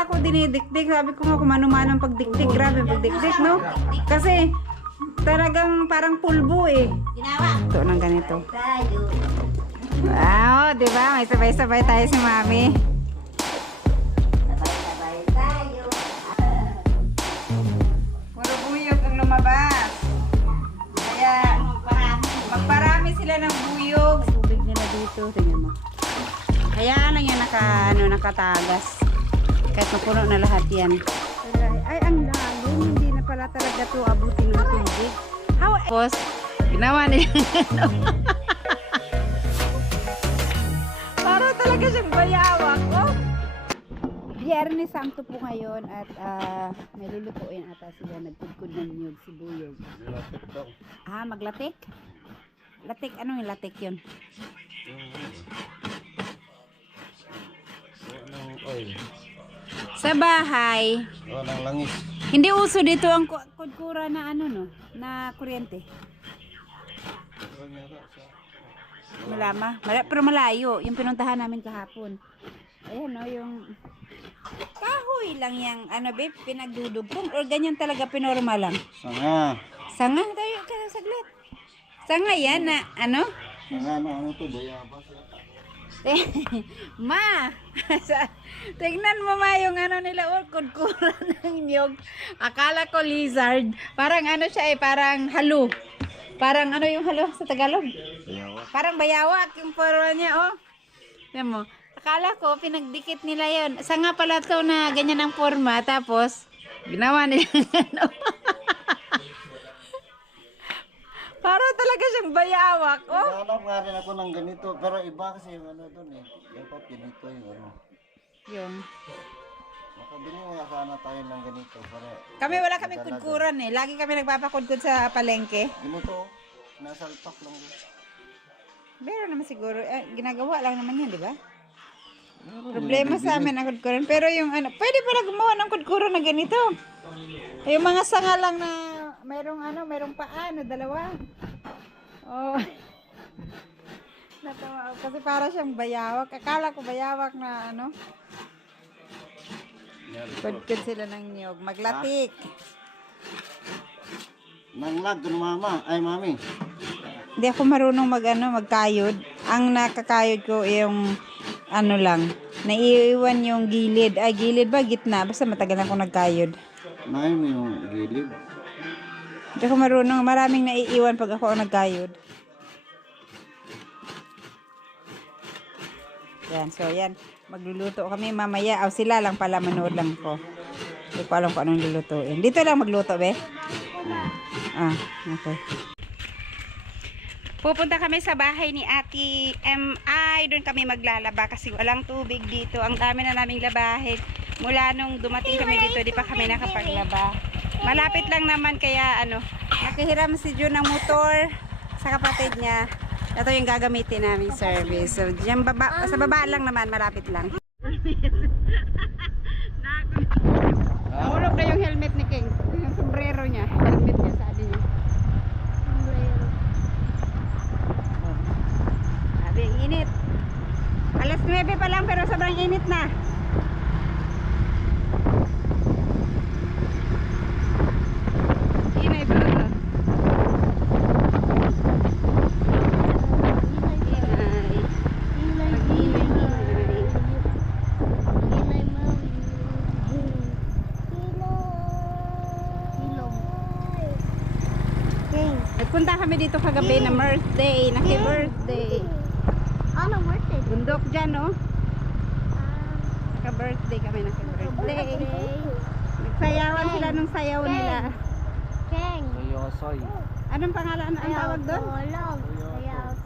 akala ko dinidikdik. Sabi ko nga kung mano-manong pagdikdik. Grabe pagdikdik, no? Kasi talagang parang pulbo eh. Ito ng ganito. Wow, di ba? May sabay-sabay tayo si Mami. Puro buyog ang lumabas. Kaya magparami sila ng buyog. Tubig nila dito. Tingnan mo. Kaya lang yan nakatagas. Kahit mapuno na lahat yan. Ay, ang lalim. Hindi na pala talaga ito abutin ng tubig. Tapos, ginawa nila. Para talaga siyang bayawak. Oh. Biyernes Santo po ngayon at may lulutuin ata sila. Nagkudkod ng niyog si Buyog. Maglatik? Latik? Ano yung latik yun? Sa bahay. Ng langis. Hindi uso dito ang kudkura na na kuryente. Malama. Pero malayo. Yung pinuntahan namin kahapon. Ayan yung kahoy lang yung pinagdudugtong or ganyan talaga pinorma lang. Sanga tayo kaya saglit. Sanga yan na Sanga na to bayabas. Ma, tignan mo ma yung nila kudkura ng niyog. Akala ko lizard. Parang siya parang halo. Parang yung halo sa Tagalog? Bayawak. Parang bayawak yung forma niya, Tignan mo. Akala ko pinagdikit nila yon. Sanga pala to na ganyan ang forma. Tapos, ginawa nila Para talaga siyang bayawak, Hanap nga rin ako ng ganito. Pero iba kasi yung doon eh. Dapat ganito yung Yung. Makabili nga sana tayo ng ganito. Kami wala kaming kudkuran eh. Lagi kami nagpapakudkod sa palengke. Ganito, nasalpak lang. Meron naman siguro. Ginagawa lang naman yan, di ba? Problema sa amin ang kudkuran. Pero yung pwede pala gumawa ng kudkuran na ganito. Yung mga sanga lang na merong paa, dalawa. Oh. Natawa ako kasi para siyang bayawak. Akala ko bayawak na Kudkod sila ng niyog. Maglatik. Nanglag doon mama. Ay mami. Hindi ako marunong magkayod. Ang nakakayod ko yung lang. Naiiwan yung gilid. Ay, gilid ba? Gitna. Basta matagal ako nagkayod. Nahin mo yung gilid. Hindi ako marunong. Maraming naiiwan pag ako nagkayod. Yan. So, yan. Magluluto kami mamaya. Sila lang pala. Manood lang ko. Hindi ko alam kung anong lulutuin. Dito lang magluto, be? Okay. Pupunta kami sa bahay ni Ate M.I. Doon kami maglalaba kasi walang tubig dito. Ang dami na naming labahin. Mula nung dumating kami dito, di pa kami nakapaglaba. Malapit lang naman kaya nakihiram si Jun ng motor sa kapatid niya. Ito yung gagamitin namin service. So, dyan sa baba lang naman, malapit lang. Nahulog na yung helmet ni King. Yung sombrero niya. Helmet niya sa atin niya. Sombrero. Sabi, ang init. Alas 9 pa lang pero sobrang init na. Inay ba ito? Nagpunta kami dito kagabi na birthday, naki-birthday. Ano birthday? Bundok dyan, Naka-birthday kami, naki-birthday. Nagsayawan sila nung sayaw nila. Keng. Soyosoy. Anong pangalan ang tawag doon? Tulog.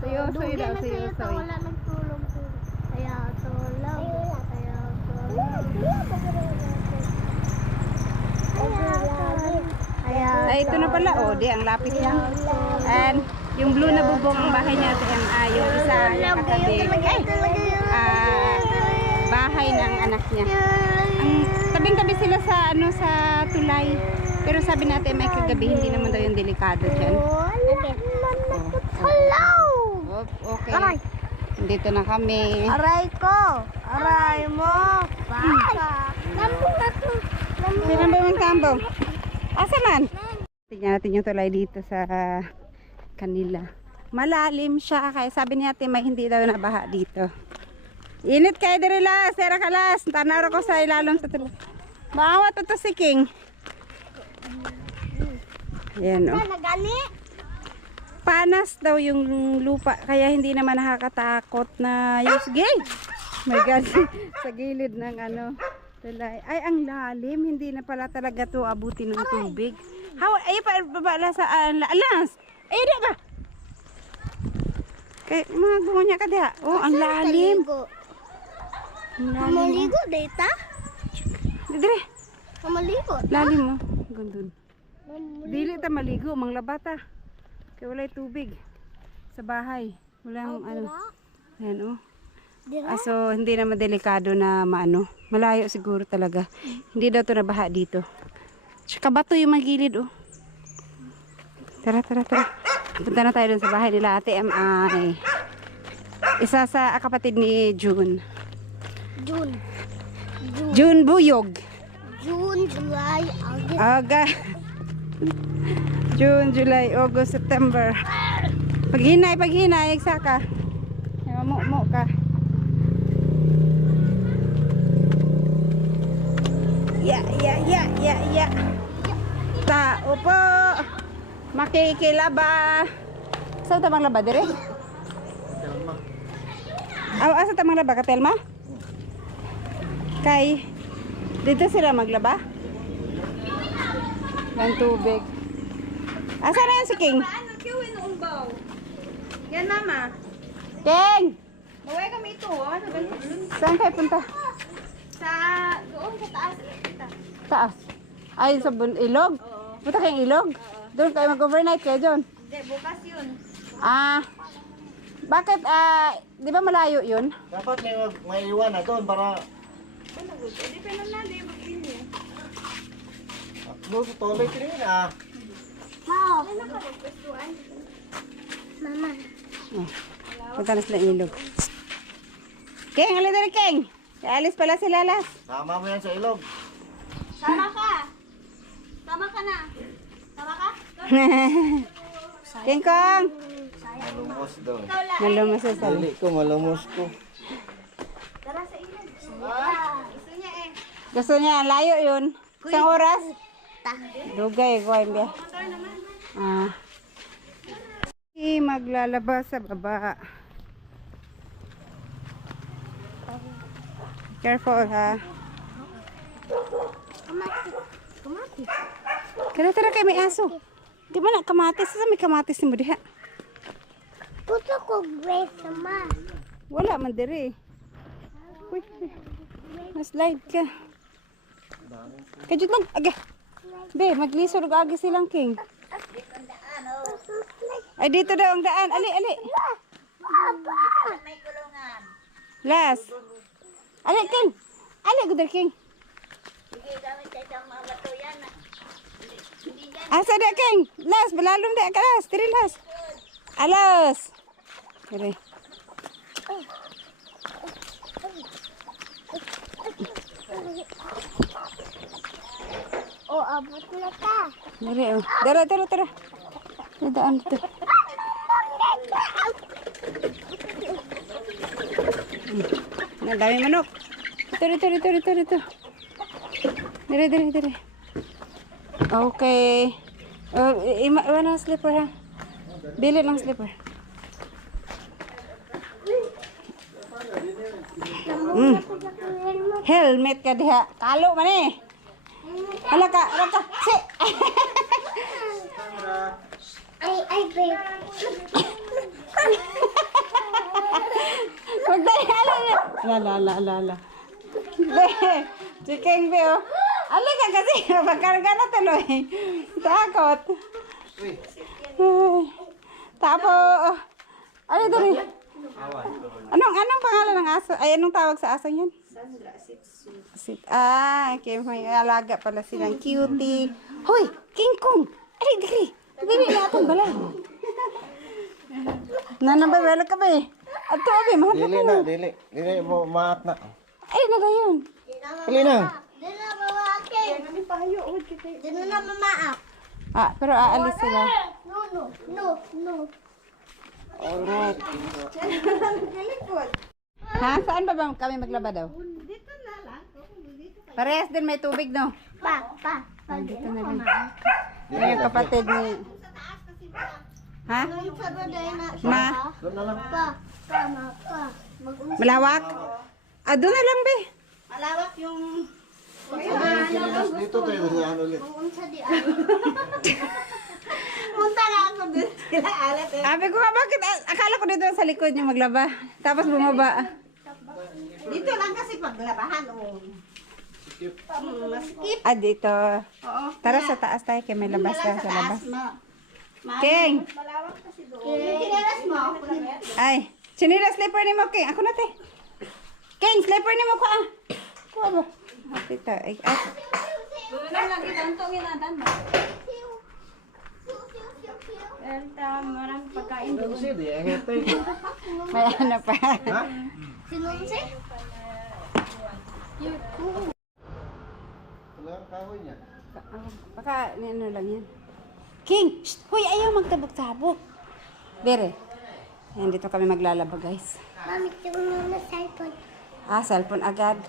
Suyosoy daw, suyosoy. Wala nagtulog. Kaya tulog. Kaya tulog. Ay, ito na pala, di, ang lapit lang. And, yung blue na bubong ang bahay niya, yung isa, yung katabi. Bahay ng anak niya. Ang tabing-tabi sila sa, sa tulay. Pero sabi natin, may kagabi, hindi naman daw yung delikado dyan. Hello! Okay. Dito na kami. Aray ko! Aray mo! Baka! Mambong. Asa man? Tingnan natin yung tulay dito sa kanila. Malalim siya. Kaya sabi ni ate may hindi daw nabaha dito. Init kayo diri las. Tera ka las. Tanaro ko sa ilalom sa tulay. Maawat pa to si King. Ayan o. Nagani. Panas daw yung lupa. Kaya hindi naman nakakatakot na yung sige. My God. Sa gilid ng ano. Tulay. Ay, ang lalim. Hindi na pala talaga to abutin ng tubig. Ay, babala sa alas. Ay, di ba? Kaya mga gunya ka diha. Oh, ang lalim. Ang lalim. Maligo, data? Dire. Maligo. Lalim mo. Gandun. Dili ta maligo, manglabata. Kaya walay tubig sa bahay. Walang ano. Ayan oh. So hindi naman delikado na maano. Malayo siguro talaga. Hindi daw to nabaha dito. Tsaka bato yung magilid oh. Tara. Punta na tayo dun sa bahay nila Ate MI. Isa sa kapatid ni June. June Buyog. June, July, August. June, July, August, September. Paghinay, saka. Mo ka. Ya. Tao po. Makikilaba. Saan tamang laba dire? Asa tamang laba ka, Telma? Kay dito sila maglaba? Ng tubig. Asa na yan si King? Yan mama. King! Maway kami ito. Ano ba ito? Saan kayo punta? Sa doon sa taas. Kita. Taas. Ay, sa ilog? Punta kayong ilog? Doon kayo mag-overnight kayo doon? Hindi, bukas yun. Bakit? Di ba malayo yun? Dapat may iwan na doon para Hindi pa naman na. Hindi mag-inyo. doon sa toilet rin ah. Wow. Mama. Punta na sila ilog. King, alin na King. Alis pala sila las. Sama mo yan sa ilog. Sama ka. Sama ka na. Sama ka? King Kong. Malumos daw. Malumos sa sala. Dili ko, malumos ko. Tara sa ilog. Gusto niya eh. Gusto niya, layo yun. Isang oras? Dugay, kuwain biya. Maglalaba sa baba. Careful ha. Kamatis. Tara kay may aso. Di ba na kamatis? Saan may kamatis mo diha? Puto ko brace sama. Wala man diri. Uy. Slide ka. Kajut lang. Aga. Be, maglisod og agi silang King. Ay dito daw ang daan. Ali. May kulungan. Las. Ali King. Ali gudar King. Sige, gamit sa isang mga bato yan. Asa da King? Las, balalom da ka las. Tiri las. Alas. Tiri. Oh, abot na ka. Tiri oh. Tara. Daan dito. Ang dami manok. Ito. Dire. Okay. Iwan ang slipper ha. Bili ng slipper. Helmet ka diha. Kalo man eh. Hala ka. Si. Ay, babe. Magdali. Ala. Be. Chicken be oh. Ala ka kasi. Magkarga na tuloy. Takot. Tapo. Ano dali? Anong pangalan ng aso? Ay, anong tawag sa aso yan? Sandra, Sitsu. Okay. May alaga pala silang cutie. Hoy, King Kong. Dili. Dili natin bala. Nanabala ka ba eh? Ato abi, mahal Dili na, dili. Dili mo maat na. Ay, na yun. Dili na. Dila bawa akin. Ano yung pahayo? Dito na mamaak. Ah, pero aalis sila. No. Alright. Ha? Saan ba kami maglaba daw? Dito na lang. Parehas din may tubig, no? Pa. Dito na lang. Ano yung kapatid ni... Ha? Yung sa baday na Na? Doon na lang. Pa. Malawak? Ah, doon na lang, be. Malawak yung... Dito tayo sa ano ulit. Unsa di ano. Punta na ako dun sila alat eh. Sabi ko nga, bakit? Akala ko dito sa likod niyo maglaba. Tapos bumaba. Dito lang kasi paglabahan oh. Maskip. Ah, dito. Oo. Tara sa taas tayo, kaya may labas Dala daw sa labas. Ma. King! Malawak kasi doon. Yung tinaras mo. Ay, sinira slipper ni mo, King. Ako na, te. King, slipper ni mo ko, ah. Kuha ba? Ah, tita. Ay, ay. Doon lang kita untong inadan mo. Marang pagkain doon. Kasi di, heto May ano pa. Ha? Sinunsi? Wala ang kahoy niya. Baka, ano lang yan. King! Shh! Hoy, ayaw magtabok-tabok. Bere. Ayan, dito kami maglalaba, guys. Mami, tingnan mo na cellphone. Ah, cellphone agad.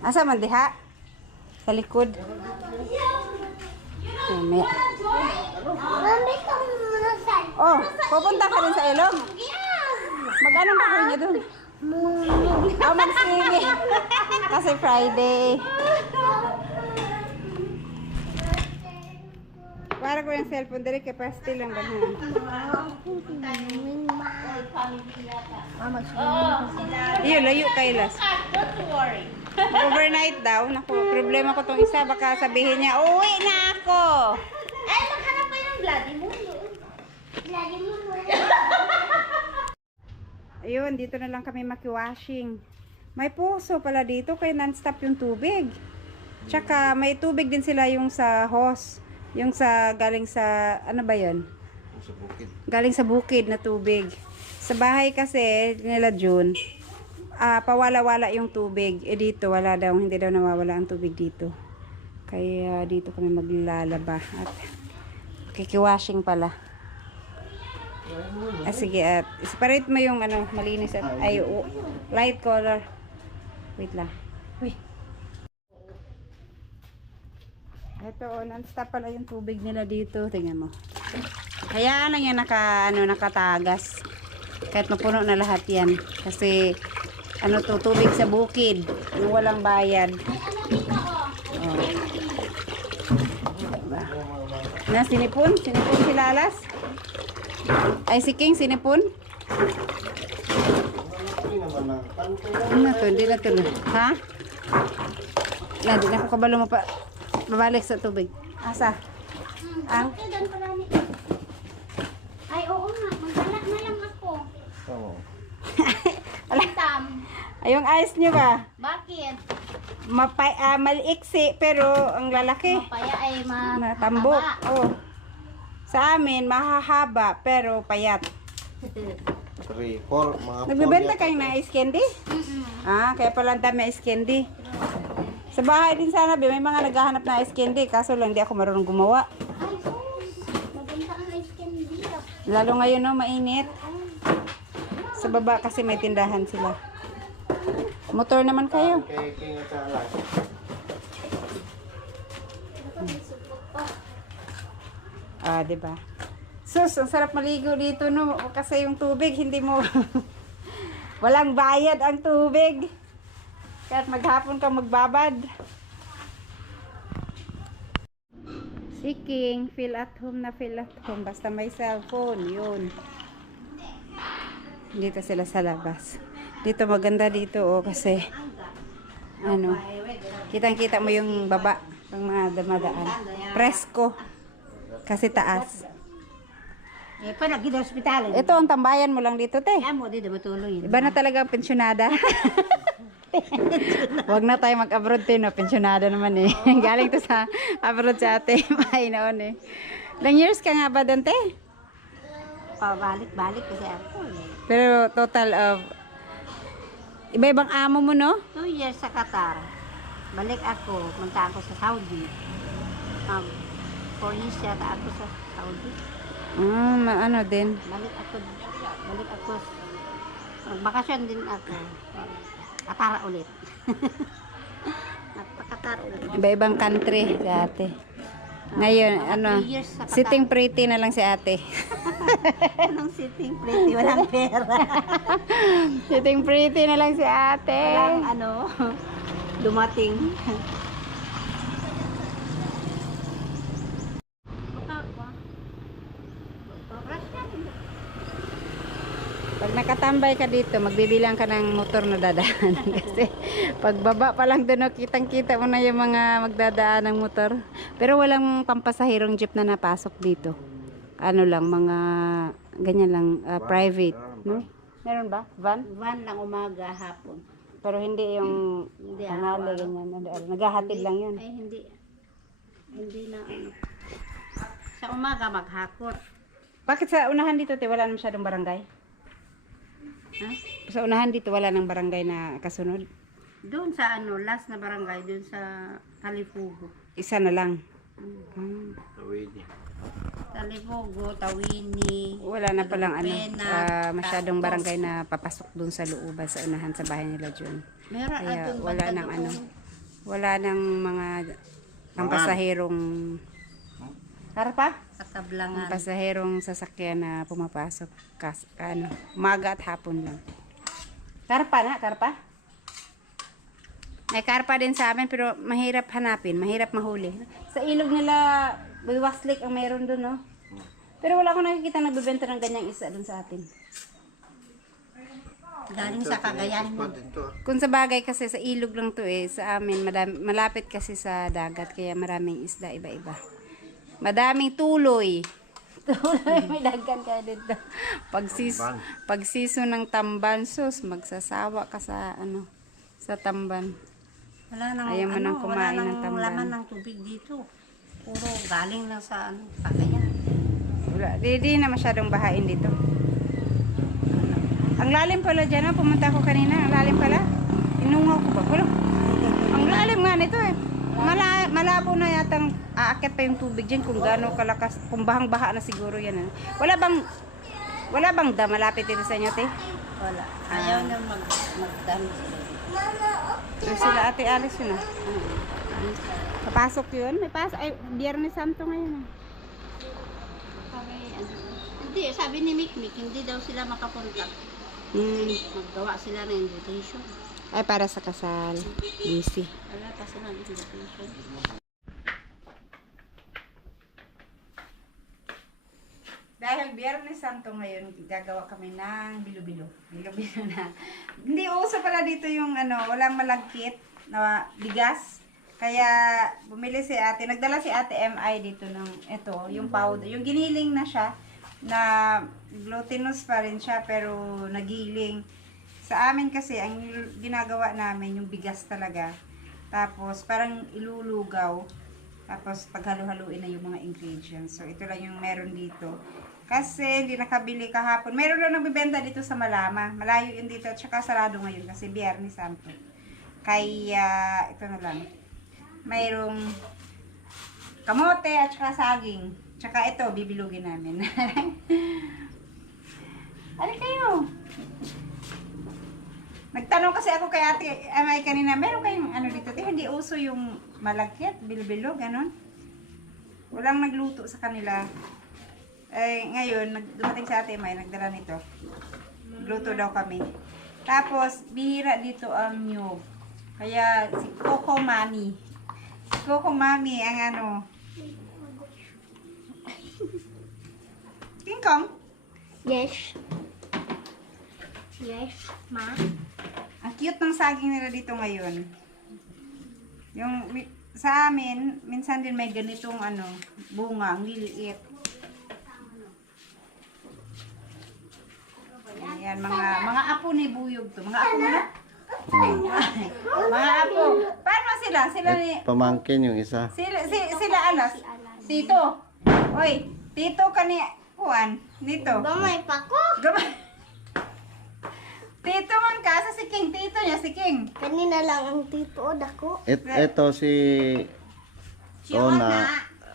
Asa man diha? Sa likod. Ayan, may... Mami, tingnan mo na cellphone. Oh, pupunta ka rin sa ilog. Mag-ano ba kayo niya doon? Oh, magsingi. Kasi Friday. Para ko yung cellphone dali kay pastil lang ba ha? Iyo, layo kay Las. Don't worry. Overnight daw. Naku, problema ko tong isa. Baka sabihin niya, uwi na ako. Ay, maghanap kayo ng bloody mo. Lagi mo mo. Ayun, dito na lang kami makiwashing. May puso pala dito kaya non-stop yung tubig. Tsaka may tubig din sila yung sa hose. Yung sa galing sa, ano ba yun? Sa bukid. Galing sa bukid na tubig. Sa bahay kasi nila June, pawala-wala yung tubig. Eh dito wala daw, hindi daw nawawala ang tubig dito. Kaya dito kami maglalaba at kikiwashing pala. Ah, sige, at separate mo yung ano, malinis at ay, light color. Wait lang. Uy. Ito, non-stop pala yung tubig nila dito. Tingnan mo. Kaya lang yan nakatagas. Kahit mapuno na lahat yan. Kasi, ano to, tubig sa bukid. Yung walang bayad. Oh. Diba? Na, sinipon? Sinipon si Lalas? Ay, si King, sinipon? Hindi naman na. Ano na to? Hindi na to. Ha? Hindi na ako kabalo mo pa. Babalik sa tubig. Asa? Ang? Ay, oo nga. Magbalak na lang ako. Oo. Tam. Ay, yung eyes nyo ba? Bakit? Maliiksi, pero ang lalaki. Kaya ay Natambok. Oh. Sa amin, mahahaba, pero payat. 3, 4, mga Nagbibenta kayo ng ice candy? Ah, kaya pala ang dami ice candy. Sa bahay din sana, may mga naghahanap na ice candy. Kaso lang, di ako marunong gumawa. Ay, oo. Maganda ang ice candy. Lalo ngayon, no, mainit. Sa baba kasi may tindahan sila. Motor naman kayo. Kay King at sa alas. Ah, di ba? Sus, ang sarap maligo dito, no? Kasi yung tubig, hindi mo... Walang bayad ang tubig. Kahit maghapon ka magbabad. Seeking, feel at home na feel at home. Basta may cellphone, yun. Dito sila sa labas. Dito maganda dito, oh, kasi ano, kitang-kita mo yung baba ng mga damadaan. Presko. Kasi taas. Eh, pa nagkita ospital. Ito ang tambayan mo lang dito, te. Kaya mo, di ba tuloy yun? Iba na talaga ang pensyonada. Huwag na tayo mag-abroad, te, no? Pensyonada naman, eh. Galing to sa abroad sa ate. Mahay noon, eh. Ilang years ka nga ba doon, te? Pabalik-balik kasi ako. Pero total of Iba-ibang amo mo, no? 2 years sa Qatar. Balik ako, punta ako sa Saudi. 4 years yata ako sa Saudi. Ano din. Balik ako. Magbakasyon din ako. Qatar ulit. Nagpa-Qatar ulit. Iba-ibang country si ate. Ngayon, ano, 3 years sa Qatar. sitting pretty na lang si ate. Anong sitting pretty? Walang pera. Sitting pretty na lang si ate. Walang ano, dumating. Pag nakatambay ka dito, magbibilang ka ng motor na dadaan. Kasi pagbaba pa lang doon, kitang-kita mo na yung mga magdadaan ng motor. Pero walang pampasahirong jeep na napasok dito. Ano lang, mga ganyan lang, private. No? Meron ba? Van? Van lang umaga, hapon. Pero hindi yung Hindi, tanghali, ganyan. Naghahatid lang yun. Ay, hindi. Hindi na ano. Sa umaga, maghakot. Bakit sa unahan dito, te, wala na masyadong barangay? Ha? Sa unahan dito, wala nang barangay na kasunod? Doon sa ano, last na barangay, doon sa Talipugo. Isa na lang. Talipugo, Tawini. Wala na palang ano, Pena, masyadong tapos, barangay na papasok dun sa looban sa unahan sa bahay nila Jun. Meron Kaya doon wala banda nang doon. ano, wala nang mga pampasahirong Katablangan. pasaherong sasakyan na pumapasok ano, umaga at hapon lang. Karpa na, karpa? May karpa din sa amin pero mahirap hanapin, mahirap mahuli. Sa ilog nila, Biwas Lake ang mayroon doon, no? Pero wala akong nakikita nagbebenta ng ganyang isa doon sa atin. Galing sa Cagayan mo. Kung sa bagay kasi sa ilog lang to eh, sa amin malapit kasi sa dagat kaya maraming isda iba-iba. Madaming tuloy. Tuloy, may dagan kaya dito. Pag season ng tamban, sus, magsasawa ka sa ano, sa tamban. Wala nang Ayaw mo nang kumain ng tamban. laman ng tubig dito. Puro galing lang sa ano, Cagayan. Wala, di na masyadong bahain dito. Ang lalim pala dyan, pumunta ako kanina, ang lalim pala. Inungaw ko ba? Wala. Ang lalim nga nito eh. Malabo na yatang aakyat pa yung tubig dyan kung gaano kalakas, kung bahang-baha na siguro yan. Wala bang dam malapit dito sa inyo, te? Wala. Ayaw na magdami sila. Yung sila ate Alice yun ah. Papasok yun? May pasok. Ay, Biyernes Santo ngayon ah. Sabi, ano, hindi, sabi ni Mikmik, hindi daw sila makapunta. Maggawa sila ng invitation. Ay, para sa kasal. Busy. Wala pa sila ng invitation. Dahil Biyernes Santo ngayon, gagawa kami ng bilo-bilo. Bilo-bilo na. Hindi uso pala dito yung ano, walang malagkit na bigas. Kaya bumili si ate, nagdala si ate MI dito ng ito, yung powder. Yung giniling na siya, na glutinous pa rin siya pero nagiling. Sa amin kasi, ang ginagawa namin, yung bigas talaga. Tapos parang ilulugaw. Tapos paghalo-haluin na yung mga ingredients. So ito lang yung meron dito. Kasi hindi nakabili kahapon. Meron lang nagbibenta dito sa Malama. Malayo yun dito. At saka sarado ngayon kasi Biyernes Santo. Kaya ito na lang. Mayroong kamote at saka saging. Tsaka ito, bibilugin namin. Ano kayo? Nagtanong kasi ako kay ate Amay kanina, meron kayong ano dito? Hindi uso yung malagkit, bilo-bilo, ganon. Walang nagluto sa kanila. Eh, ngayon, dumating sa ate Amay, nagdala nito. Luto daw kami. Tapos, bihira dito ang nyug. Kaya, si Coco Mami. Si Coco Mami ang ano. King Kong? Yes. Yes, ma. Ang cute ng saging nila dito ngayon. Yung sa amin, minsan din may ganitong ano, bunga, ang liliit. Ayan, mga apo ni Buyog to. Mga apo na? Mga apo. Paano sila? Sila ni Pamangkin yung isa. sila alas. Tito. Oy, tito ka ni Juan. Dito. Gamay pa ko. Gamay. Tito man ka, si King, tito niya, si King. Kanina lang ang tito o dako. Ito si Tona,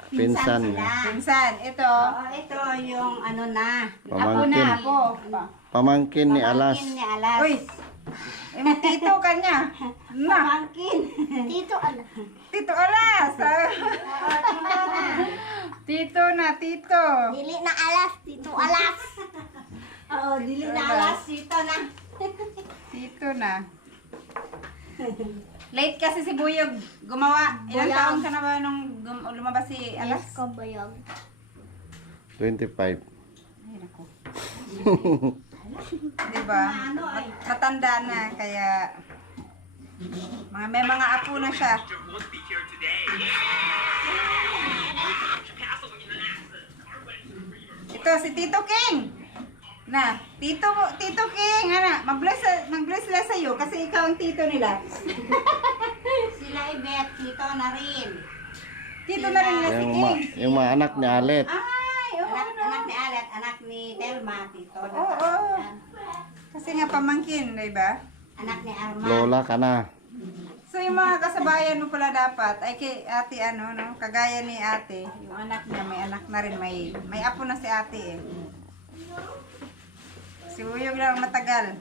pinsan niya. Pinsan, ito. Oo, ito yung ano na. Apo na, apo. Pamangkin ni Alas. Pamangkin ni Alas. Uy, yung tito kanya. Na, Pamangkin. Tito ala. tito Alas. Tito na, tito. Dili na alas, tito alas. Oo, dili na Alas. Ito na. Tito na. Late kasi si Buyog gumawa. Ilang Buyog. taon ka na ba nung lumabas si Alas? Alas kabayag. 25. Ay, naku. Diba? Matanda na, kaya may mga apo na siya. Ito, si Tito King. Na, Tito King, mag-bless sila sa'yo kasi ikaw ang tito nila. Sila Ibet, dito na rin. Tito na rin nila si King. Yung mga anak ni Alet. Ay, oo, Anak ni Alet, anak ni Telma, dito na. Oo. Kasi nga pamangkin, diba? Anak ni Arman. Lola ka na. So yung mga kasabayan mo pala dapat ay kay ate ano, no? Kagaya ni ate, yung anak niya may anak na rin, may apo na si ate eh. Si Buyog lang matagal.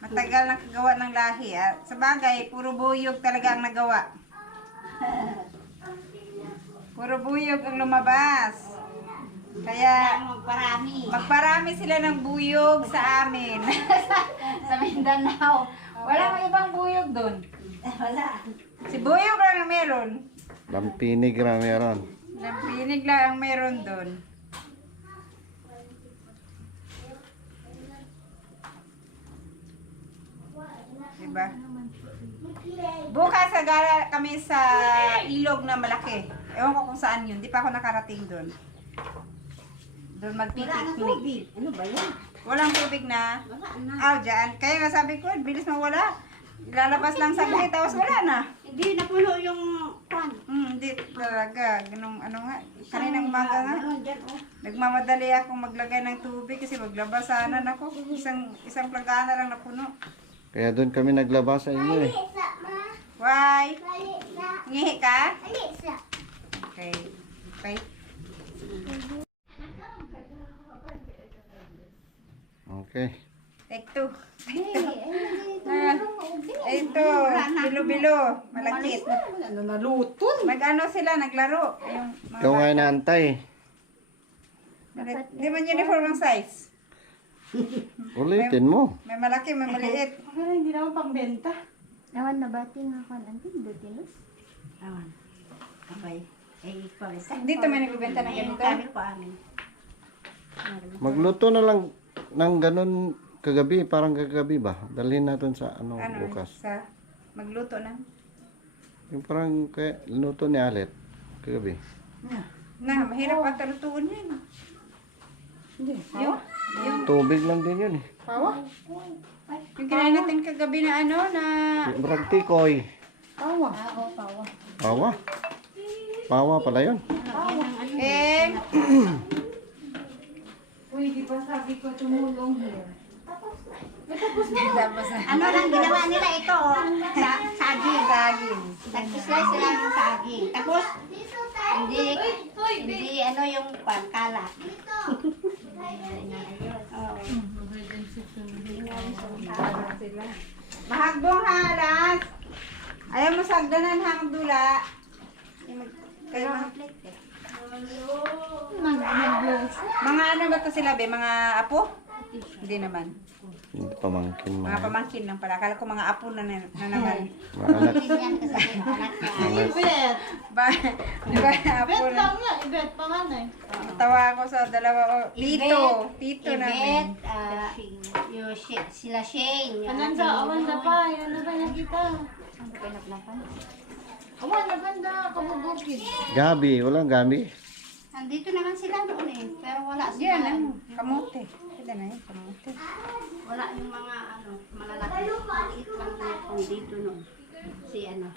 Matagal na kagawa ng lahi. At sa bagay, puro Buyog talaga ang nagawa. Puro Buyog ang lumabas. Kaya magparami sila ng buyog sa amin. Sa Mindanao. Wala mang ibang buyog doon. Wala. Si Buyog lang ang meron. Lampinig na meron. Lampinig lang ang meron doon. Diba? Bukas gala kami sa ilog na malaki. Ewan ko kung saan yun. Di pa ako nakarating doon. Doon Wala na magpipiknik. tubig. Ano ba yan? Walang tubig na. Wala na. Dyan. Kaya nga sabi ko, bilis mawala. Lalabas lang saglit, tapos wala na. Hindi napuno yung pan. Hindi talaga. Ganong ano nga. Kaninang umaga nga. Meron dyan, oh. Nagmamadali akong maglagay ng tubig kasi maglabasanan ako. Isang plagana lang napuno. Kaya doon kami naglaba sa inyo eh. Alisa ma. Why? Alisa. Ngihi ka? Alisa. Okay. Okay. Okay. Take two. Ito. Bilo-bilo. Malakit. Ano nalutun? Mag-ano sila, naglaro. Yung mga Ikaw nga inaantay. Di man uniform ang size. Ulitin mo. May malaki, may maliit. Hindi naman pangbenta. Nawan na bati nga kon antin dutinos. Awan. Abay. Eh, ikaw. Dito may nagbibenta ng ganito. Sabi ko amin. Magluto na lang ng ganun kagabi. Parang kagabi ba? Dalhin natin sa ano, Ano, bukas. sa magluto na. Yung parang kaya luto ni Alet kagabi. Na, mahirap ang talutuon yan. Yung Tubig lang din yun eh. yung kinain natin kagabi na ano, na... Murag tikoy. Pawa. Pawa. Pawa pala yun. Eh... Uy, di ba sabi ko tumulong here? Tapos na. Ano lang ginawa nila ito, oh. Saging. Saging. Nag-slice sila ng saging. Tapos, hindi ano yung pangkala. Mahagbong halas. Ayaw mo sagdanan hang dula. Kayo mga ano ba to sila be? Mga apo? Hindi naman. Hindi pamangkin mo. Mga pamangkin lang pala. Akala ko mga apo na naman. Mga anak. Yan kasi anak niya. Ba, di ba apo na? Ibet panganay. Tawa ako sa dalawa. Tito. Tito namin. Yung sila Shane. Yung Anan sa awan na pa, yan na ba nakita? Awan na banda kabubukid. Gabi. Walang gabi. Nandito naman sila noon eh. Pero wala sila. Yan, ano? Kamote. Sila na yun, kamote. Wala yung mga ano, malalaki. Maliit lang yung dito noon. Si ano.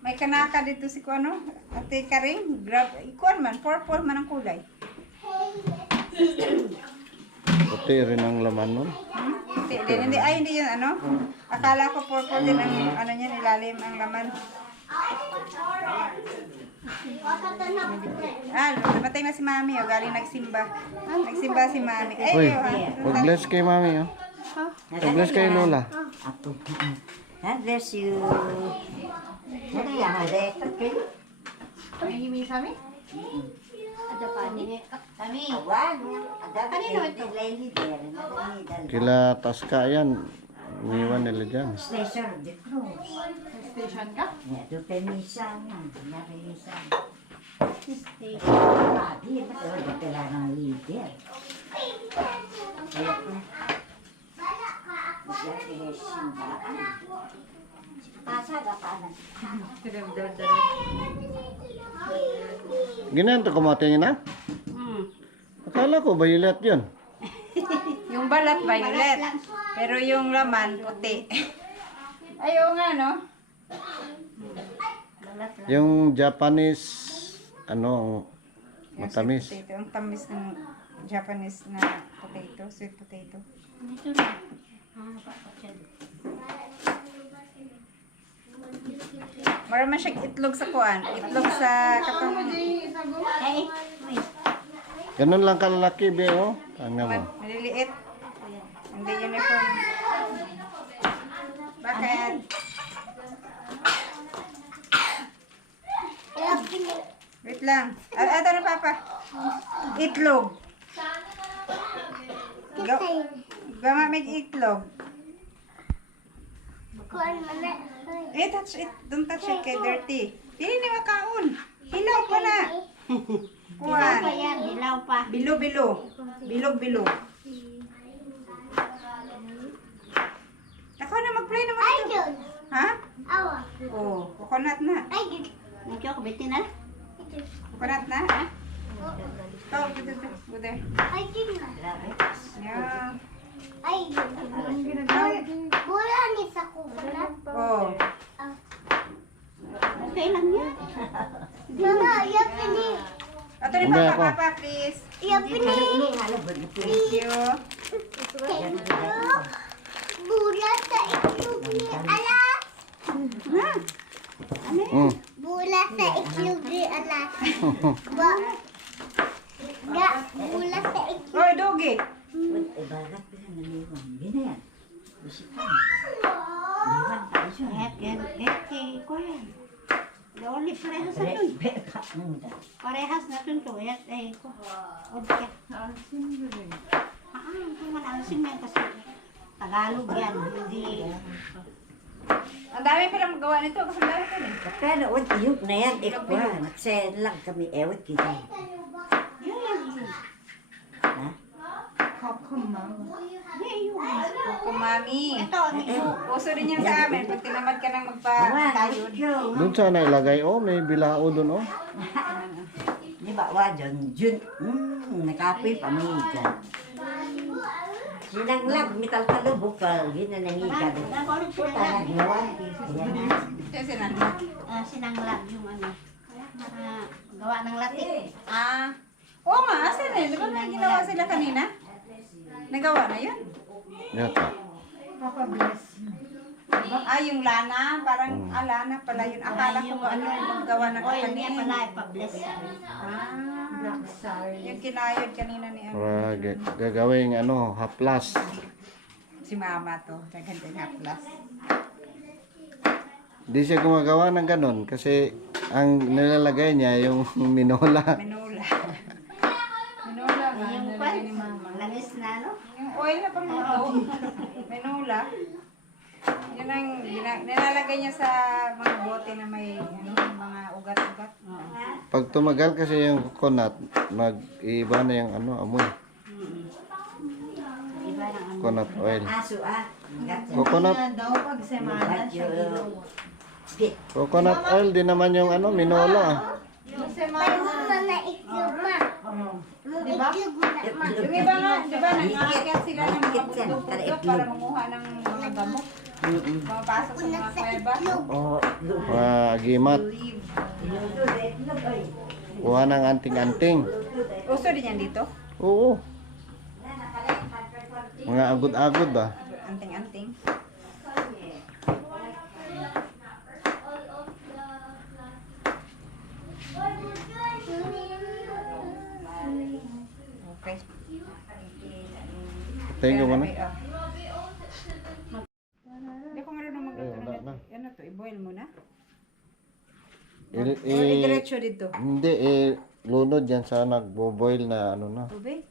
May kanaka dito si Kuano. Ate Karing. Grab. Ikuan man. Purple man ang kulay. Puti rin ang laman nun. Hindi, ay, hindi yun, ano? Akala ko purple din ang, ano niya, ilalim ang laman. Namatay na si Mami, oh, galing nagsimba. Nagsimba si Mami. Ay, Uy, oh, mag-bless kay Mami, oh. Mag-bless kay Lola. God bless you. Ano yan? Ada pa ni kami. Kila Tasca yan. Umiwan nila dyan. Station of the Cross. Station ka? Ito pemisa na. Pemisa. Pagi, ito pala ng leader. Ayak na. Pasa ka pa na. Ganyan to kumatingin na? Akala ko violet yun. yung balat violet. Pero yung laman, puti. Ayaw nga, no? Yung Japanese, ano, matamis. Sweet potato. Ang tamis ng Japanese na potato, sweet potato. Ito na. Marami siyang itlog sa kuan. Itlog sa katong Ay, uy. Ganun lang kalalaki, be, oh. Tanga mo. maliliit. Hindi uniform. Bakit? Wait lang. Ito na, Papa. Itlog. Gama may itlog. Touch it. Don't touch it kay dirty. Dili ni makaon. Hilaw pa na. Dilaw pa Kuan. yan, dilaw pa. Bilo-bilo. Bilog-bilo. Ako na mag-play naman ito. Ha? Oh, coconut na. Nandiyo ko, bitin na. Coconut na. Oh, dito. Go there. Yeah. Oh. Okay lang yan. Ato ni Mamaya Papa, ako. Papa, please. Thank you. Bulat sa itlog ni Ala. Bulat sa itlog ni Ala. Bulat sa itlog. Oy, Dogi. Ibarat pa yan, naliwan. Ganyan. Bisikan. Kay Kuya. Loli, parehas na dun. Parehas na dun to. Odka. Kung alsin mo yan kasi Tagalog yan. Hindi. Ang dami pa lang magawa nito kasi ang dami pa rin. Pero wag iyok na yan, ikwa. Nagsayan lang kami, ewat kita. Yun lang yun. Ha? Kumami. Ito, Uso rin yan sa amin. Pag tinamad ka nang magpa-tayod. Doon sana ilagay, oh. May bilao doon, oh. Di ba, wajon, Jun, nakapoy pamiga. Sinanglag, mital ka lo, bukal, ginanangiga doon. nakulit sila lang. Talagyawan, Yan sinanda. Sinanglag yung ano. Gawa ng latik. Oo nga, asan eh? Di ba may ginawa sila kanina? Nagawa na yun? Yata. Yung lana. Parang lana pala yun. Akala ko ano yung maggawa ng Oil niya kanina. pala ipabless. Yung kinayod kanina ni ano. Para gagawing, ano, haplas. Si mama to. Kaganda yung haplas. Di siya gumagawa ng ganun kasi ang nilalagay niya yung minola. Minola. Minola ba? Yung Nilagay pan, ni mama. langis na no? Yung oil na pangluto. Minola. Yun ang nilalagay niya sa mga bote na may ano, mga ugat-ugat. Pag tumagal kasi yung coconut, mag-iiba na yung ano, amoy. Iba ng ano. Coconut oil. Aso Coconut, coconut oil din naman yung ano, minola. May mga na itlog ma. Diba? Yung iba nga, di ba, nangyayakit sila ng mga bundok-bundok para manguha ng mga gamot. Pumapasok sa mga kuweba. Oh, Mga agimat. Kuha ng anting-anting. Uso din yan dito? Oo. Mga agod-agod ba? Anting-anting. Okay. Thank you muna. Hindi ko marunong magluto wala na. Ano to, i-boil mo na? I- O i- i-diretso dito? Hindi, lunod yan sa nagbo-boil na ano na. Tubig?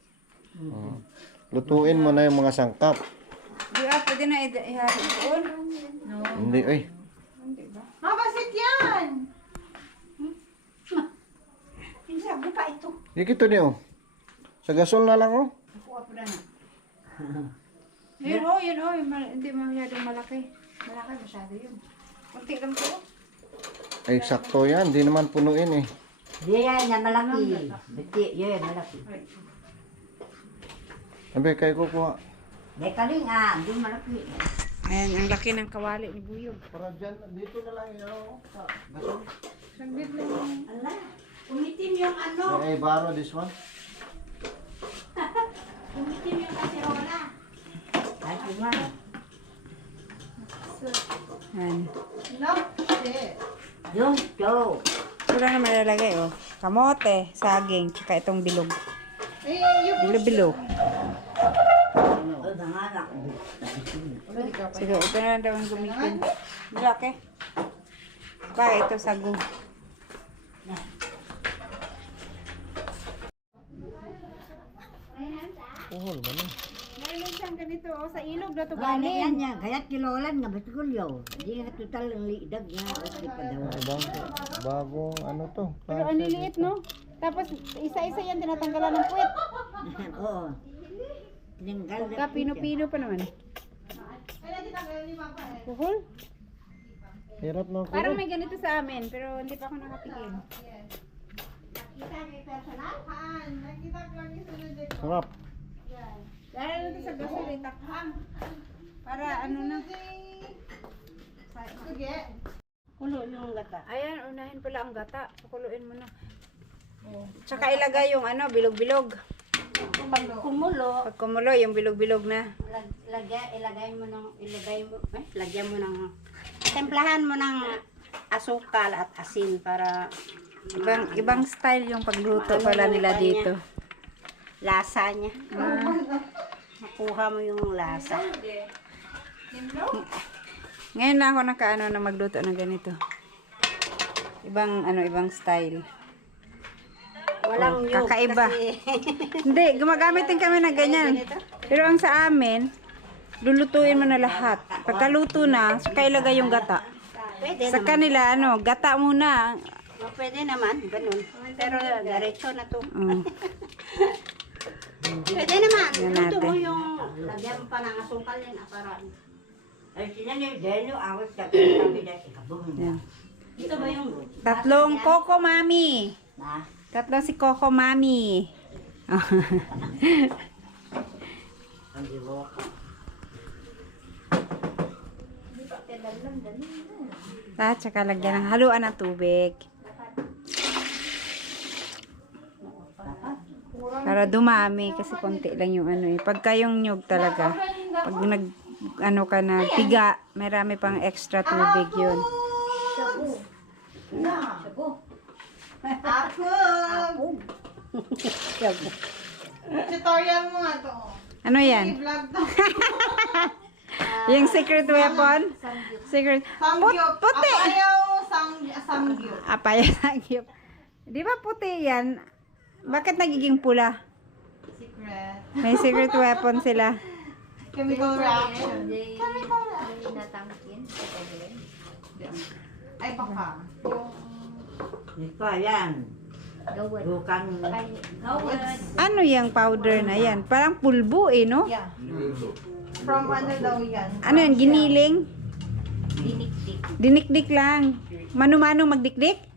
Lutuin mo na yung mga sangkap. Di pwede na ihalo doon. Hindi, ay. Hindi ba? Mabasit yan! Pinsabi pa ito. Dikito niyo. Sa gasol na lang oh. Nakuha po na na. Yun oh, yun oh. Hindi masyadong malaki. Malaki masyado yun. Kunti lang to. Ay, sakto yan. Di naman punuin eh. Di yan, yan malaki. Bati, yan malaki. Sabi, kayo kukuha. Di kaling di malaki. Ayan, ang laki ng kawali ni Buyog. Para dyan, dito na lang yun. Sa gasol. Saglit lang. Ala, umitim yung ano. Ay, baro this one. Umitim yung kasirola. Ay, man. Ayan. Yung, go. Wala na malalagay oh. Kamote, saging, tsaka itong bilog. Bilo-bilo. Ay, banganak. Sige, ito na lang daw ang gamitin. Malaki. Pa, ito sago. Puhol ba na? Meron siyang ganito oh, sa ilog na to Galing yan niya. Kaya't kilolan nga, batkulyo. Di nga total ang liidag nga. Di pa daw. Bagong ano to? Pero ang liliit no? Tapos isa-isa yan tinatanggalan ng puwet. Oo. Tinanggal na. Pagka pino-pino pa naman. Kuhol? Hirap na ako. Parang may ganito sa amin, pero hindi pa ako nakatingin. Sarap. Dahil ito sa gasolina, para ano na. Kulo yung gata. Ayan, unahin pala ang gata. Pakuluin mo na. Tsaka ilagay yung ano, bilog-bilog. Pag kumulo, Pag kumulo, yung bilog-bilog na. lagyan mo ng, templahan mo ng asukal at asin para Ibang style yung pagluto pala nila dito. lasa niya. Makuha mo yung lasa. Ngayon na ako nakaano na magluto ng ganito. Ibang style. Walang yug kakaiba. kasi. Hindi, gumagamit din kami ng ganyan. Pero ang sa amin, lulutuin mo na lahat. Pagkaluto na, saka ilagay yung gata. Pwede Sa naman. kanila, gata muna. Pwede naman, ganun. Pero diretso na to. Oh. Pwede naman. Yan Luto mo natin. yung lagyan mo pa ng asukal yan. Para Ay, sinanay, dahil yung awat sa sabi na ikabong. Yan. ito ba yung Tatlong Coco Mami. Na? Tatlong si Coco Mami. Ang diwa ka. At saka lagyan ng haluan ng tubig. Para dumami kasi konti lang yung ano eh. Pagka yung nyug talaga, pag nag ka na tiga, marami pang extra tubig yun. Tutorial mo nga to. Ano yan? I-vlog to. Yung secret weapon? Secret. Samgyup. Puti! Apayaw samgyup. Apaya sangyup. Di ba puti yan? Bakit nagiging pula? Secret. May secret weapon sila. Chemical reaction. Chemical reaction. Ay, baka. Ito, yan. Bukang. Ano yung powder na yan? Parang pulbo eh, no? Yeah. From ano daw yan? Ano yan? Giniling? Dinikdik lang. Mano-mano magdikdik?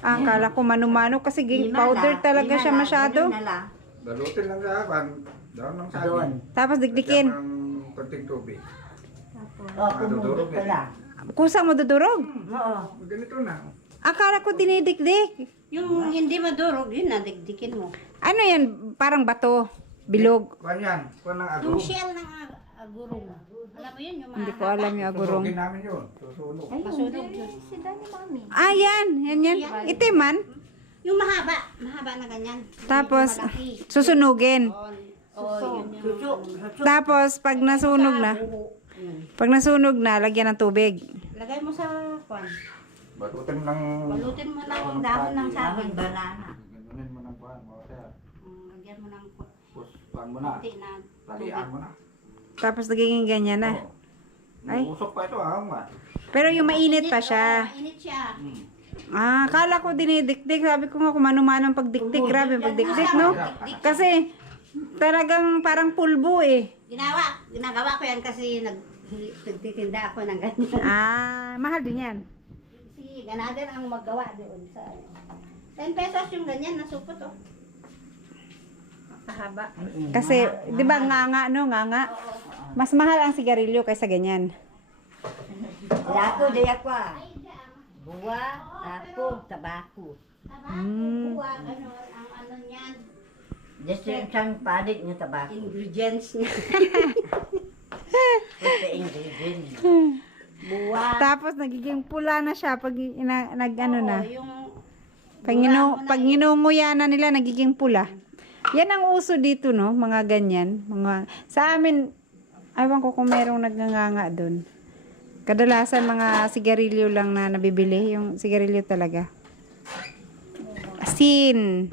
Ah, akala ko mano-mano kasi powder talaga siya masyado. Balutin lang sa akin. Doon lang sa Doon. akin. Tapos dikdikin. Ng konting tubig. O, kumulot ka lang. Kusang madudurog. Oo. Ganito na. Akala ko dinidikdik. yung hindi madurog, yun na, digdikin mo. Ano yan? Parang bato. Bilog. Kuan yan. Kuan ng Yung agurong. shell ng agurong. Alam mo yun, yung Hindi ko mahaba. alam yung agurong. Susugin namin yun. Susunog. Masunog yun. Ah, yan. Yan. Itiman. Yung mahaba. Mahaba na ganyan. Tapos, Yung malaki. susunugin. Oh, yun yung... Tapos, pag nasunog na, lagyan ng tubig. Lagay mo sa kwan. Balutin mo ng... Balutin mo ng dahon ng saging. Banana. Ganunin mo ng kuan. Water. Lagyan mo ng Tapos, kuan mo na. konti na Talian mo na. Tapos, nagiging ganyan na. Ay. Usok pa ito ha. Pero yung mainit pa siya. Mainit siya. Ah, kala ko dinidikdik. Sabi ko nga kung mano-manong pagdikdik. Grabe yung pagdikdik, no? Kasi, talagang parang pulbo eh. Ginagawa ko yan kasi nagtitinda ako ng ganyan. Ah, mahal din yan. Si ganaden ang maggawa doon sa 10 pesos yung ganyan na supot oh. Kahaba. Kasi, di ba nga no? Nga. Mas mahal ang sigarilyo kaysa ganyan. Lako de ako. Buwa, ako, tabako. Buwa, ang ano niyan, Just yung isang palit ng tabako. ingredients niya. Ito ingredient. Buwa. Tapos, nagiging pula na siya pag nag-ano na. Oo, yung Pag ninunguya na nila, nagiging pula. Yan ang uso dito, no? Mga ganyan. Sa amin, aywan ko kung merong nagnganga doon. Kadalasan mga sigarilyo lang na nabibili. Yung sigarilyo talaga. Asin.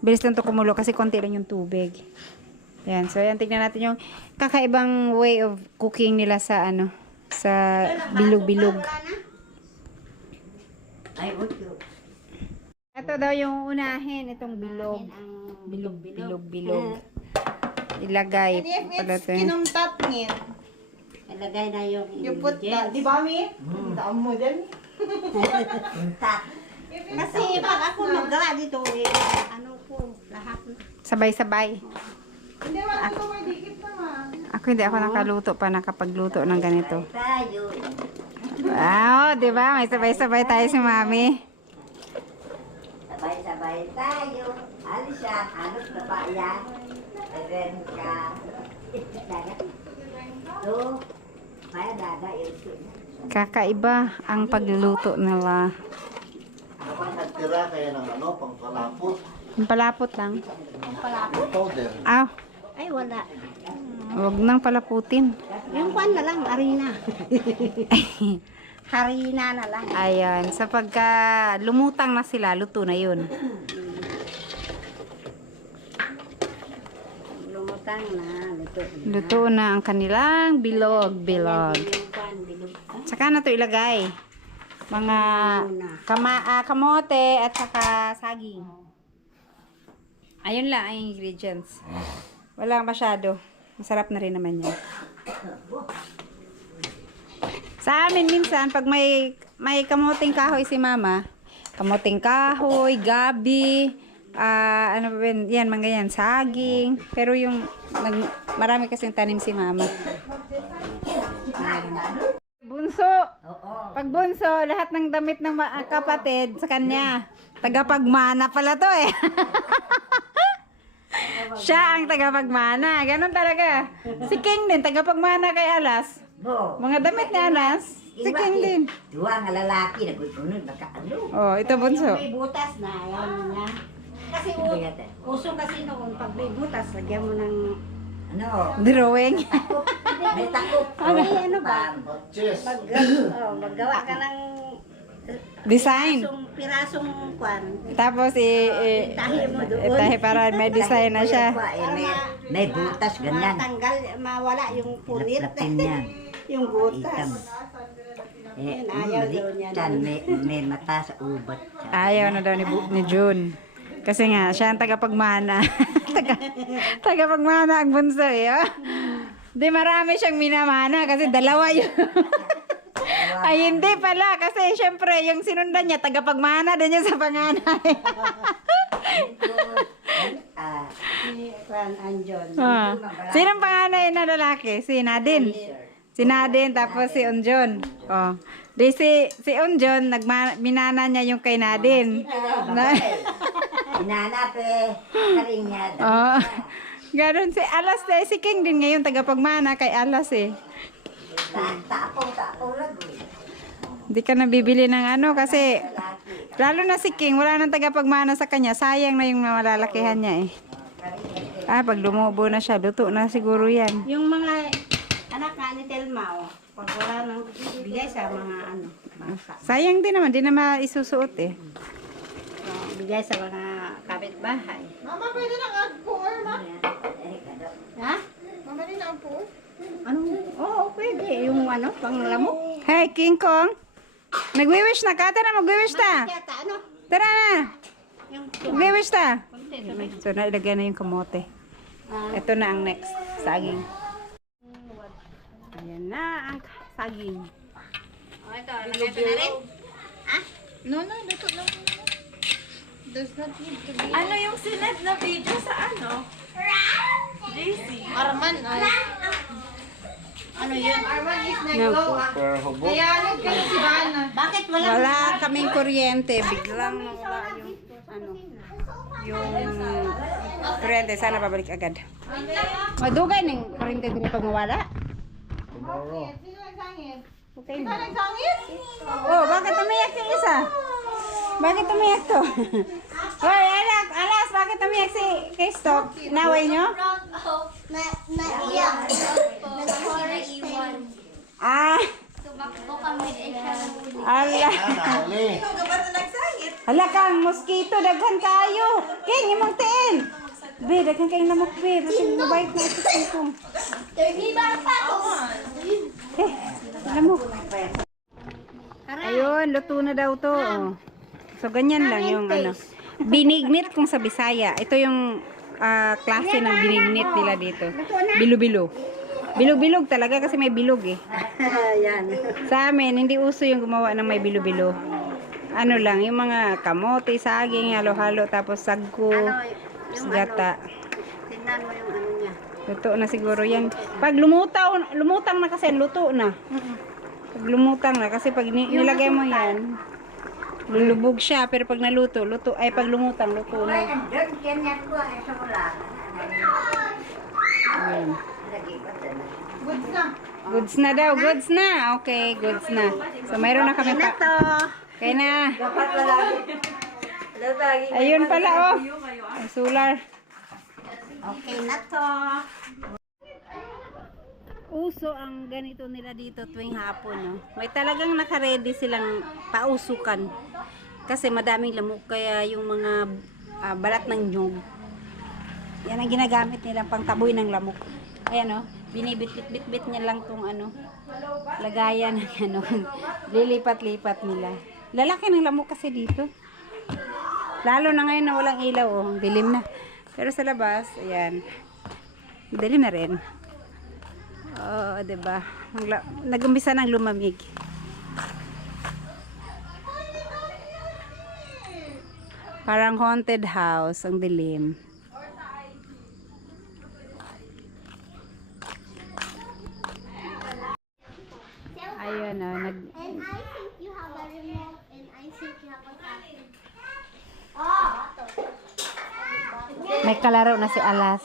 Bilis lang to kumulo kasi konti lang yung tubig. Yan. So, yan. Tignan natin yung kakaibang way of cooking nila sa ano, sa bilog-bilog. wala na. Ay, utyo. Ito daw yung unahin. Itong bilog. Ang Bilog. Ilagay. And if Pala it's to. kinumtap ngin, ilagay na yung you put ingredients. that, di ba mi? Daan mo din. Kasi pag ako maggawa dito, eh, ano po, lahat na. Sabay-sabay. Hindi, wala ko may dikit naman. Ako hindi ako nakaluto pa nakapagluto ng ganito. Tayo. Wow, di ba? May sabay-sabay tayo si Mami. Sabay-sabay tayo. Alis siya. Anos na ba yan? Eren ka. So, kaya dada ito. Kakaiba ang pagluluto nila. Ako nagtira kaya ng ano, pang palapot. Yung palapot lang. Powder. Aw, Ay, wala. huwag nang palaputin. Yung kwan na lang, harina. Harina na lang. Ayan, sa pagka lumutang na sila, luto na yun. Lumutang na, luto na. Luto na ang kanilang bilog. Yung kwan, bilog. Saka na to ilagay. Mga kamote at saka saging. Ayun lang ang ingredients. Wala masyado. Masarap na rin naman yan. Sa amin minsan, pag may kamuting kahoy si Mama, kamuting kahoy, gabi, ano ba yun? Yan, mga yan, saging. Pero yung, marami kasing tanim si Mama. Bunso. Pag bunso, lahat ng damit ng kapatid sa kanya. Tagapagmana pala to eh. Siya ang tagapagmana. Ganon talaga. Si King din, tagapagmana kay Alas. Bo. Mga damit ni Alas, si King din. Dua nga lalaki nagpunod nakaano. Oh, ito bunso. Yung may butas na, yan niya. Kasi uso kasi noon, pag may butas, lagyan mo ng... Ano? Drawing. May takop. Ay, ano ba? Cheers. Maggawa ka ng Design. pirasong kwan. Tapos Tahi mo doon. itahi para may design na siya. May butas ganyan. Matanggal, mawala yung punit. Lapin yan. Yung butas. Itam. Yun, ayaw daw niya. May mata sa ubat. Ayaw na daw ni June. Kasi nga, siya ang tagapagmana. Tagapagmana ang bunso eh. Oh. Di marami siyang minamana kasi dalawa yun. Ay, hindi pala. Kasi syempre, yung sinundan niya, tagapagmana din niya sa panganay. Kwan, Anjon. Sinong panganay na lalaki? Si Nadine. Si Nadine, tapos si Unjon. Oh. Di si Unjon, minana niya yung kay Nadine. Inanap eh. Karing niya. Oh. Ganon si Alas dahil si King din ngayon tagapagmana kay Alas eh. Tapo lang. Hindi ka nabibili ng ano kasi lalo na si King wala nang tagapagmana sa kanya. Sayang na yung malalakihan niya eh. Pag lumubo na siya, luto na siguro yan. Yung mga anak nga ni Telma, oh, pag wala nang bigay sa mga ano, bangsa. Sayang din naman, di na maisusuot eh. Bigay sa mga kapitbahay. Mama, pwede nang agpoor, ma. Ha? Mama, rin ang agpoor. Ano? Oo, pwede. Yung ano, panglamok. Hey, King Kong! Nagwi-wish na ka? Tara, magwi-wish ta! Yata, ano? Tara na! Yung Magwi-wish ta! konti, sabi. So, nailagay na yung kamote. Ito na ang next. Saging. Ayan na ang saging. Oh, ito, lagay ko na rin. No, luto lang. Does not need to be. Ano yung sinad na video sa ano? JC. Arman, ay. Ano yun? Arman is No. neglo. Per hubo. Kaya ka na si Bana. Bakit wala? Wala kaming kuryente. Biglang nawala yung kuryente. Sana babalik agad. Madugay ng kuryente din pag mawala. Tomorrow. Sino nagsangit? Okay Sino na. nagsangit? Oh, bakit umiyak yung isa? Bakit umiyak to? Hoy, alas, bakit umiyak si Kristo? Naway nyo? Naiyak. Nag-horror iwan. Ah, Tumakbo kami eh siya. ala. Nahuli. Hala kang mosquito, daghan kayo. King, imong tiin. Be, daghan kayong lamok, be. Kasi mabait na ito kong. 30 ba pa? Lamok. Ayun, luto na daw to. Oh. So, ganyan lang yung ano. Binignit kung sa Bisaya. Ito yung klase ng binignit nila dito. Bilo-bilo. Bilog-bilog talaga kasi may bilog eh. Yan. Sa amin, hindi uso yung gumawa ng may bilo-bilo. Ano lang, yung mga kamote, saging, halo-halo, tapos sagko, tapos gata. Tingnan mo yung ano niya. Luto na siguro yan. Pag lumutang na kasi, luto na. Pag lumutang na, kasi pag nilagay mo yan, lulubog siya, pero pag naluto, luto, ay pag lumutang, luto na. Doon, ganyan ko ay sa wala. Ayan. Lagi ko dyan. Goods na. Goods na daw, goods na. Okay, goods na. So, mayroon na kami pa. Kaya na. Dapat wala. Ayun pala, oh. Ay, solar. Okay na to. Uso ang ganito nila dito tuwing hapon, no? May talagang naka-ready silang pausukan. Kasi madaming lamok, kaya yung mga balat ng nyug, yan ang ginagamit nilang pangtaboy ng lamok. Ayan, no? Binibit-bit niya lang tong ano, lagayan ng ano, lilipat-lipat nila. Lalaki ng lamok kasi dito. Lalo na ngayon na walang ilaw, oh, dilim na. Pero sa labas, ayan, dilim na rin. Oo, diba? Nag-umpisa ng lumamig. Parang haunted house, ang dilim. Ayun, oh, And I think you have a remote and I think you have a tablet. may kalaro na si Alas.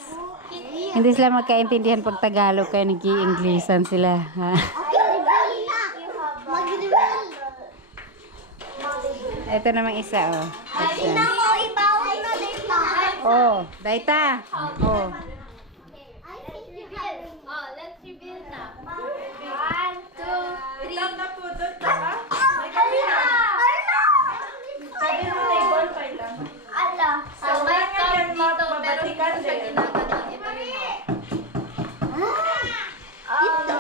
Hindi sila magkaintindihan pag Tagalog, kaya nag-i-Englishan sila. Ha? Mag-reveal. Ito namang isa, oh. Ay, nako, ibawal na dito. Oh, daita. Oh. I think you have remote. Oh, let's reveal now. 1, 2, 3. Ilang na po doon ka? Ala! Sabi mo table pa lang. Ala! So, Kaya nga yan, mababatikan din. Ito?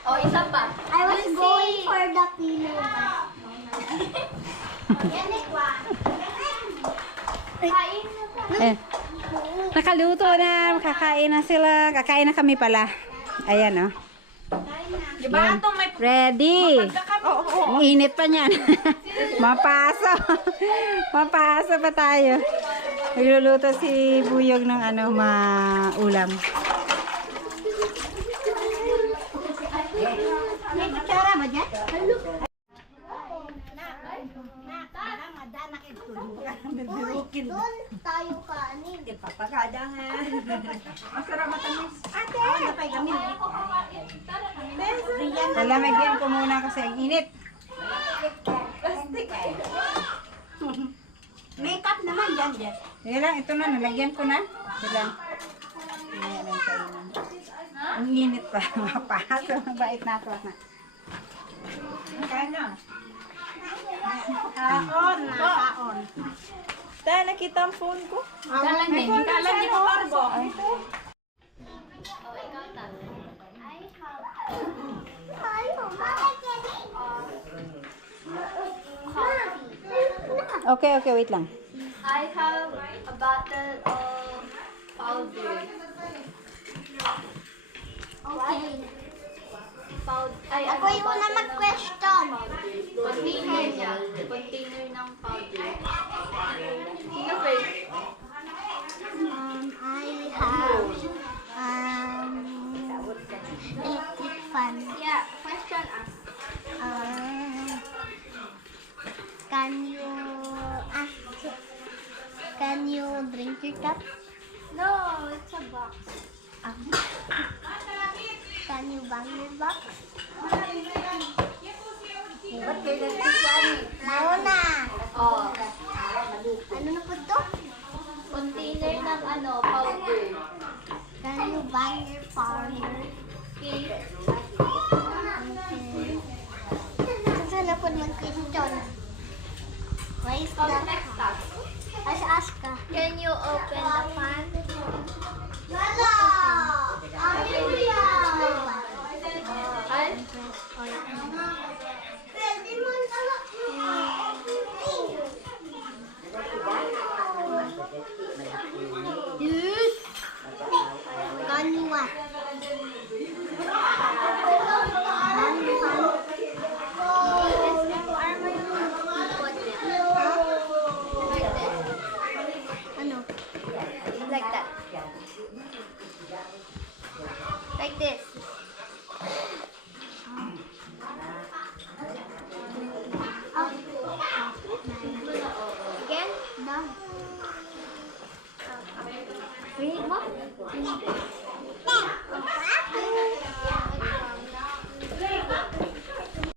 O, isa pa. I was going for the pillow. Kain na tayo. Eh, nakaluto na, makakain na sila. Kakain na kami pala. Ayan, oh. Diba itong may Ready. Ang init pa niyan. Mapaso. Mapaso pa tayo. Nagluluto si Buyog ng ano, maulam. May kutsara ba dyan? Doon tayo kanin. papagada nga. Masarap matamis. Ate! Ano pa kami? Palamigyan ko muna kasi ang init. Makeup naman dyan, Jeff. Sige lang, ito na, nalagyan ko na. Ito lang. Ayan ang kainan. Ang init pa. Mapaso. Mabait na ako. Kaya na. Kaon na, kaon. Tayo, nakita ang phone ko. Kalan din. Kalan din mo, Parbo. Oh, ikaw tayo. I have coffee. Okay, okay, wait lang. I have a bottle of powder. Okay. Ay, ako yung una mag-question. Container niya. Container ng powder. Sino first? I have electric fan. Yeah, question ask. Can you drink your cup? No, it's a box. Can you bang your box? Nauna. Oh. Ano na po to? Container ng powder. Can you bang your powder? Okay. Saan na po mag-question? Why is that? Next task. Ask ka. Can you open the fan? Lala! Amelia! Ay? Pwede mo yes! Can you what? Like that. Like this. Again? Down. Read mo?